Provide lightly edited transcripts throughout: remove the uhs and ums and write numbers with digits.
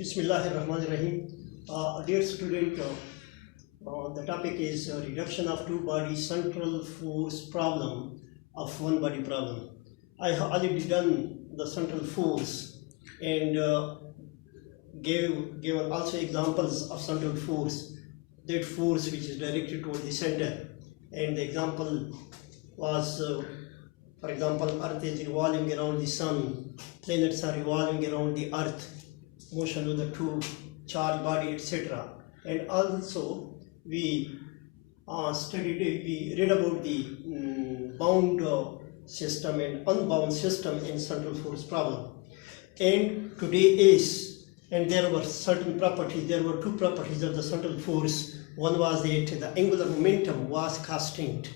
Bismillahirrahmanirrahim. Dear student, the topic is reduction of two body central force problem of one body problem. I have already done the central force and given also examples of central force, that force which is directed toward the center. And the example was, for example, Earth is revolving around the Sun, planets are revolving around the Earth, motion of the two charged body, etc. And also we read about the bound system and unbound system in central force problem. And today is, and there were certain properties, there were two properties of the central force. One was that the angular momentum was constant,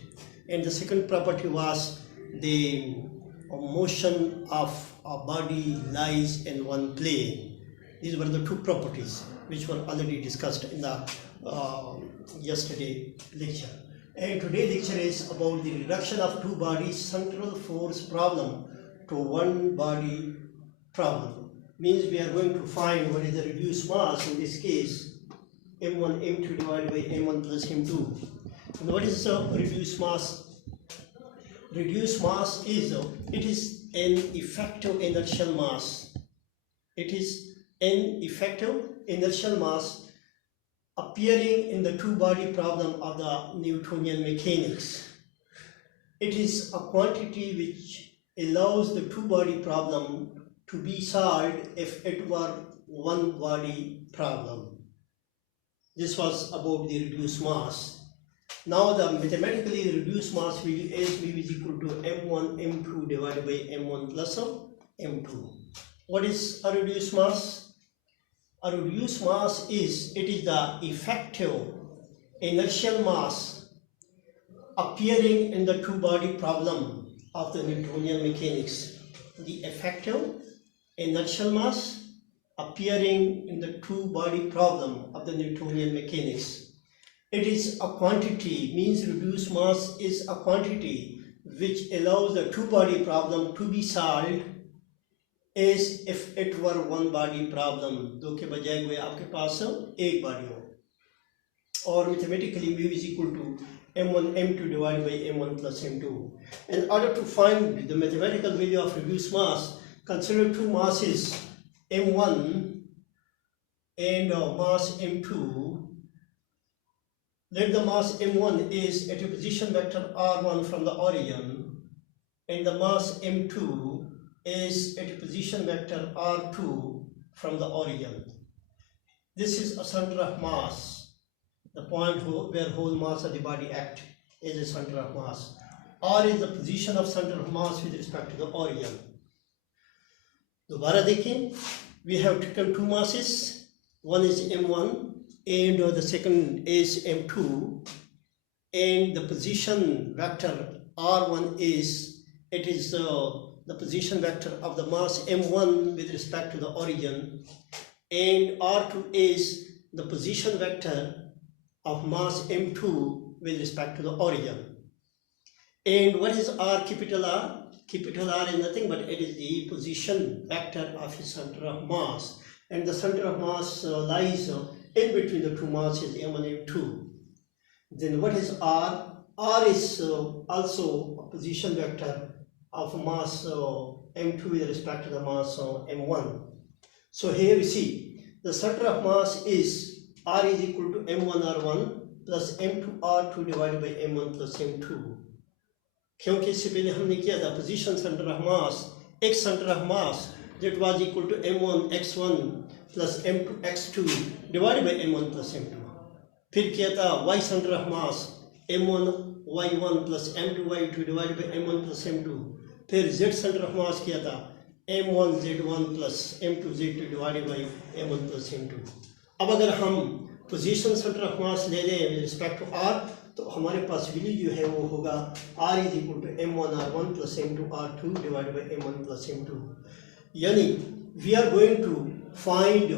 and the second property was the motion of a body lies in one plane. These were the two properties which were already discussed in the yesterday lecture. And today's lecture is about the reduction of two bodies central force problem to one body problem. Means we are going to find what is the reduced mass, in this case m1 m2 divided by m1 plus m2. And what is the reduced mass? Reduced mass is it is an effective inertial mass. It is an effective inertial mass appearing in the two-body problem of the Newtonian mechanics. It is a quantity which allows the two-body problem to be solved if it were one-body problem. This was about the reduced mass. Now the mathematically reduced mass will be SB is equal to m1 m2 divided by m1 plus m2. What is a reduced mass? A reduced mass is the effective inertial mass appearing in the two-body problem of the Newtonian mechanics. The effective inertial mass appearing in the two-body problem of the Newtonian mechanics. It is a quantity, means reduced mass is a quantity which allows the two-body problem to be solved as if it were one body problem. दो के बजाय कोई आपके पास एक body हो. Or mathematically mu is equal to m1 m2 divided by m1 plus m2. In order to find the mathematical value of reduced mass, consider two masses m1 and mass m2. Let the mass m1 is at a position vector r1 from the origin, and the mass m2 is at a position vector r2 from the origin. This is a center of mass, the point where whole mass of the body act is a center of mass. R is the position of center of mass with respect to the origin. दोबारा देखें, we have taken two masses. One is m1 and the second is m2, and the position vector r1 is the position vector of the mass m1 with respect to the origin, and r2 is the position vector of mass m2 with respect to the origin. And what is r, capital R? Capital R is nothing but it is the position vector of the center of mass, and the center of mass lies in between the two masses m1 and m2. Then what is r? R is also a position vector of mass m2 with respect to the mass m1. So here we see the center of mass is r is equal to m1 r1 plus m2 r2 divided by m1 plus m2. क्योंकि इससे पहले हमने किया था position center of mass, x center of mass that was equal to m1 x1 plus m2 x2 divided by m1 plus m2. फिर किया था y center of mass m1 y1 plus m2 y2 divided by m1 plus m2. फिर z center of mass किया था m1 z1 plus m2 z2 divided by m1 plus m2. अब अगर हम position center of mass ले लें with respect to r, तो हमारे पास वैल्यू जो है वो होगा r is equal to m1 r1 plus m2 r2 divided by m1 plus m2. यानी we are going to find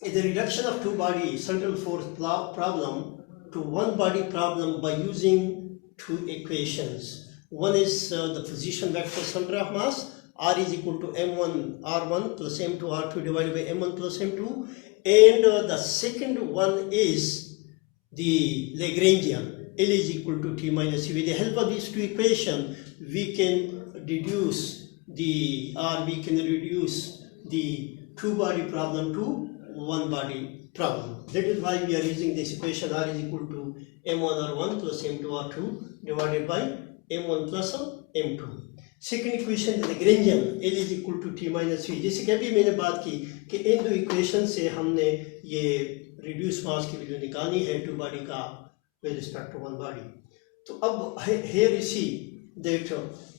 the reduction of two body central force problem to one body problem by using two equations. One is the position vector center of mass, R is equal to M1 R1 plus M2 R2 divided by M1 plus M2, and the second one is the Lagrangian, L is equal to T minus C. With the help of these two equations, we can reduce the two-body problem to one-body problem. That is why we are using this equation. R is equal to M1 R1 plus M2 R2 divided by M1 plus M2. Second equation Lagrangian, L is equal to T minus V. जैसे कि अभी मैंने बात की कि इन दो equation से हमने ये रिड्यूस मास की वैल्यू निकालनी है टू बॉडी का with respect to one body. तो अब here you see that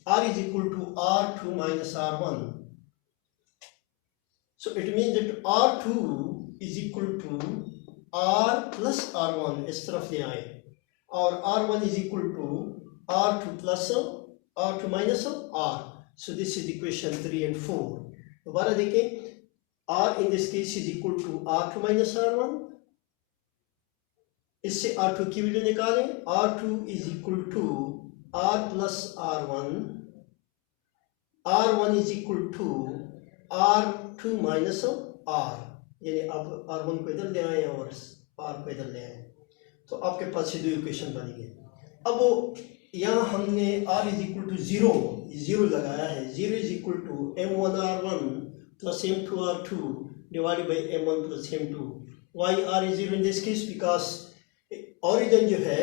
R is equal to R2 minus R1. So it means that R2 is equal to R plus R1. इस तरफ ले आए, और R1 is equal to R2 plus R2 minus R. So this is equation 3 and 4. दोबारा देखें, R in this case is equal to R2 minus R1. इससे R2 की value निकालें. R2 is equal to R plus R1. R1 is equal to R2 minus R. यानी आप R1 को इधर ले आए और R को इधर ले आए, तो आपके पास ये दो इक्वेशन बन गए. अब यहाँ हमने R is equal to 0 लगाया है. 0 is equal to M1 R1 plus M2 R2 divided by M1 plus M2. Why R is 0 in this case? Because origin जो है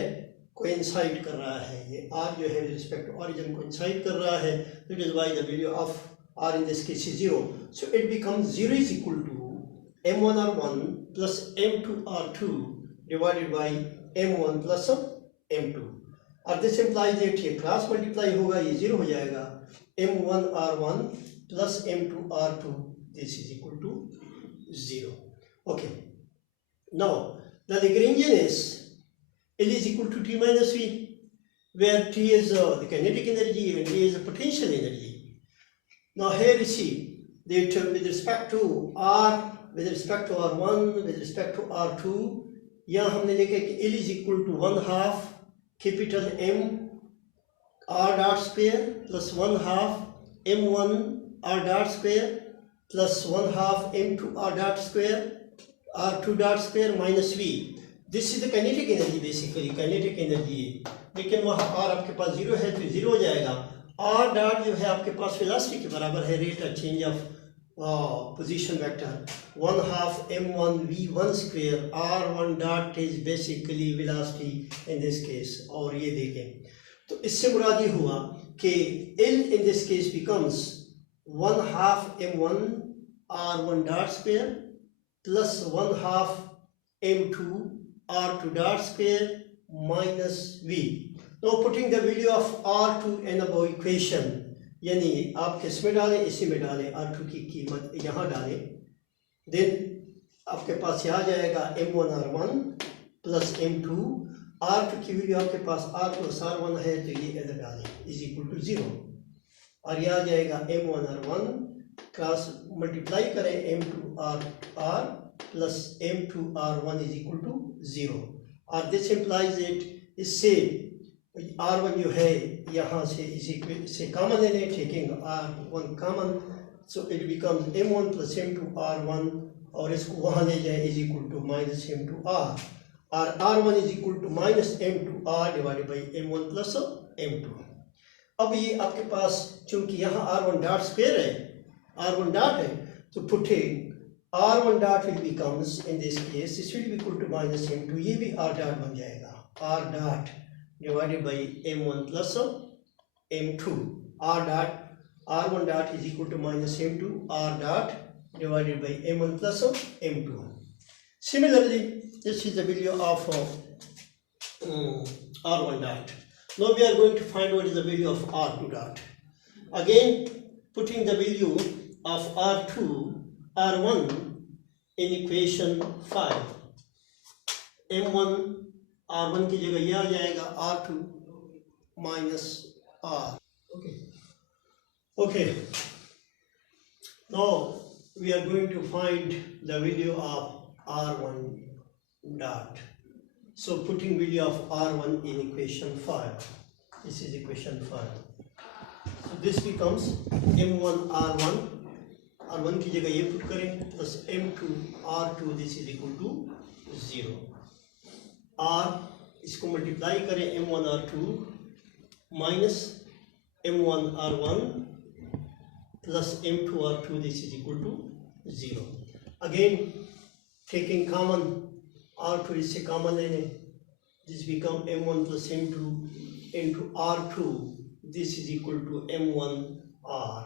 coincide कर रहा है, ये R जो है with respect to origin coincide कर रहा है. That is why the value of R in this case is 0. So it becomes 0 is equal to M1 R1 plus M2 R2 divided by M1 plus M2. और this implies that ये cross multiply होगा, ये 0 हो जाएगा. M1 R1 plus M2 R2, this is equal to 0. Okay. Now the Lagrangian is L is equal to T minus V, where T is the kinetic energy and V is the potential energy. Now here you see that with respect to R, with respect to R1, with respect to R2, यहाँ हमने देखा कि L is equal to 1/2 capital M R dot square plus 1/2 M1 R dot square plus 1/2 M2 R dot square R2 dot square minus V. This is the kinetic energy, basically kinetic energy. लेकिन वहाँ R आपके पास 0 है तो 0 हो जाएगा. R dot जो है आपके पास वेलोसिटी के बराबर है, rate of change of position vector. 1/2 M1 V1 square R1 dot is basically velocity in this case. और ये देखें तो इससे मुराद ये हुआ कि L in this case becomes 1/2 M1 R1 dot square plus 1/2 M2 R2 dot square minus V. Now putting the value of R2 in above equation, यानी आप किस में डालें, इसी में डालें, R2 की कीमत यहाँ डालें, देन आपके पास यहाँ आ जाएगा M1 R1 plus M2. R2 की वैल्यू आपके पास R प्लस R1 है तो ये इधर डालें इज इक्वल टू 0, और यह आ जाएगा M1 R1 क्रॉस मल्टीप्लाई करें M2 R plus M2 R1 is equal to 0. और दिस इम्प्लाइज इट, इससे R1 जो है यहाँ से इसी से कॉमन लेने, taking R1 common, so it becomes M1 plus M2 R1, और इसको वहाँ ले जाए is equal to minus M2 R, और R1 is equal to minus M2 R divided by M1 plus M2. अब ये आपके पास चूंकि यहाँ R1 डॉट स्क्वायर है, R1 डॉट है, तो putting R1 dot will becomes in this case this will be equal to minus M2, ये भी R डॉट बन जाएगा, R dot divided by M1 plus M2. R dot R1 dot is equal to minus M2 R dot divided by M1 plus M2. Similarly, this is the value of R1 dot. Now we are going to find what is the value of R2 dot. Again, putting the value of R2 R1 in equation 5. M1 R1 की जगह यह आ जाएगा R2 minus R. Okay. Now we are going to find the value of R1 dot. So putting value of R1 in equation 5. This is equation 5. So this becomes m1 r1, r1 की जगह ये put करें plus m2 r2, this is equal to 0। r इसको multiply करें m1 r2 minus m1 r1 plus m2 r2, this is equal to 0। Again taking common r2 इससे common लेने, this become m1 plus m2 into r2, this is equal to m1 r,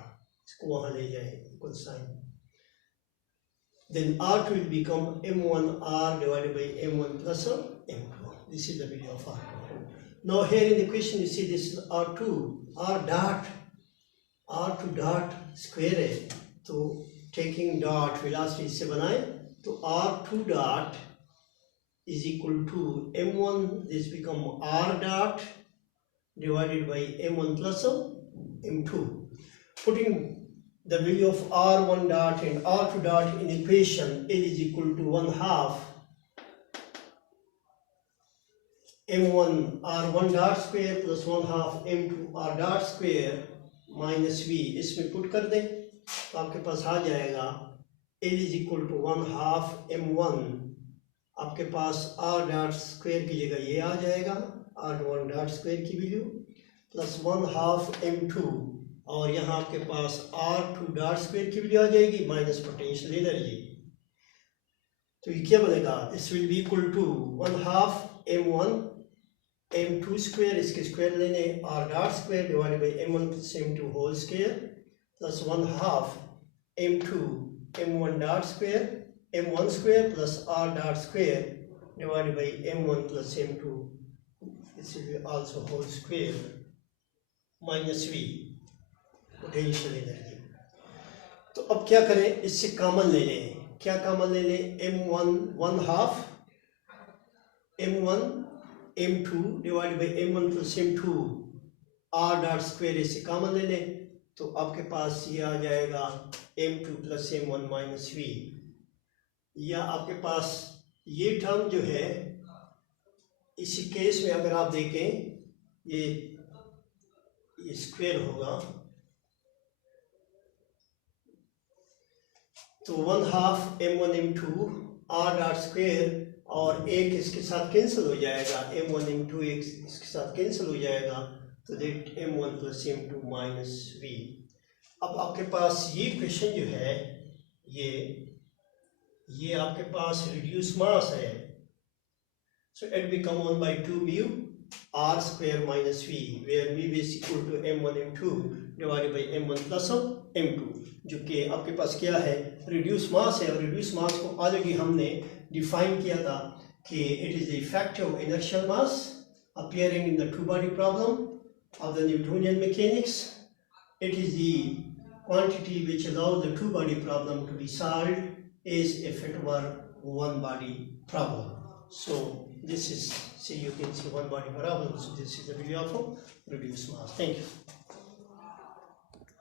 इसको वहाँ ले जाए equal sign, then r2 will become m1 r divided by m1 plus m2, this is the value of r2। Now here in the question you see this is r2, r2 dot square है, तो taking dot velocity से बनाए तो r2 dot is equal to m1, this become r dot divided by m1 plus m2, putting the value of r1 dot and r2 dot in equation, L is equal to 1/2 m1 r1 dot square plus 1/2 m2 r dot square minus v, इसमें put कर दें तो आपके पास आ जाएगा L is equal to 1/2 m1, आपके पास r dot square की जगह ये आ जाएगा r1 डॉट स्क्वायर की वैल्यू प्लस 1/2 m2, और यहाँ आपके पास r2 डॉट स्क्वायर की वैल्यू आ जाएगी माइनस पोटेंशियल एनर्जी। तो ये क्या बनेगा, this will be equal to 1/2 m1 m2 square, इसके स्क्वायर लेने r dot square divided by m1 plus m2 whole square plus 1/2 m2 m1 dot square m1 square plus r dot square divided by m1 plus m2, this will B also whole square minus v, potential energy. तो अब क्या करें, इससे common ले लें, क्या common ले लें, m1 1/2 m1 m2 divide by m1 plus m2 r dot square, इससे कॉमन ले लें तो आपके पास ये आ जाएगा m2 plus m1 minus v, या आपके पास ये टर्म जो है इसी केस में अगर आप देखें ये स्क्वायर होगा तो 1/2 m1 m2 r dot square, और एक इसके साथ कैंसिल हो जाएगा, m1 m2 एक इसके साथ कैंसिल हो जाएगा तो that m1 plus m2 minus v। अब आपके पास ये क्वेश्चन जो है ये आपके पास रिड्यूस मास है, so it become 1/2 mu r square minus v, where v is equal to m1 m2 divided by m1 plus m2, जो कि आपके पास क्या है, रिड्यूस मास है। और रिड्यूस मास को ऑलरेडी हमने डिफाइन किया था कि it is the effective inertial mass appearing in the two body problem of the Newtonian mechanics. It is the quantity which allows the two body problem to be solved as if it were one body problem. So this is, see, you can see one body problem, so this is the value of reduced mass. Thank you.